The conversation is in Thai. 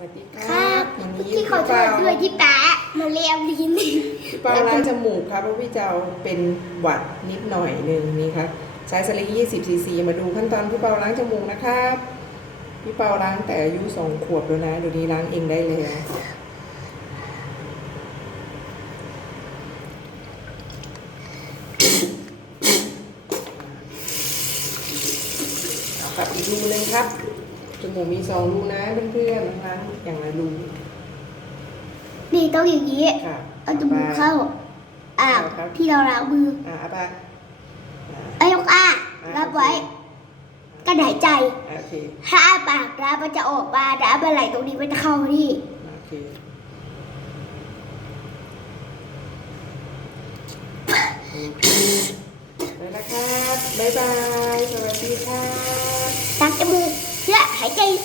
วัสดีคครัรับ บวันนี้ที่ขอโทษด้วยที่ป๊ามาเลียมลิ้นพี่เปาล้างจมูกครับเพราะพี่เจ้าเป็นหวัดนิดหน่อยหนึ่งนี่ครับใช้สลิง20ซีซีมาดูขั้นตอนพี่เปาล้างจมูกนะครับพี่เปาล้างแต่อายุสองขวบแล้วนะเดี๋ยวนี้ล้างเองได้เลยนะเอากลับอีกรูนึงครับ จมูกมีสองรูนะเพื่อนๆล้างอย่างละรูนี่ต้องอย่างนี้ครับเอาจมูกเข้าอ่าที่เราล้างมืออ่าอาบะอ่าเอายกอ้ารับไว้กันหายใจโอเคถ้าอ้าปากน้ำมันจะออกมาน้ำมันไหลตรงนี้มันจะเข้านี่โอเคโอเคไปแล้วครับ บ๊ายบาย สวัสดี Hãy!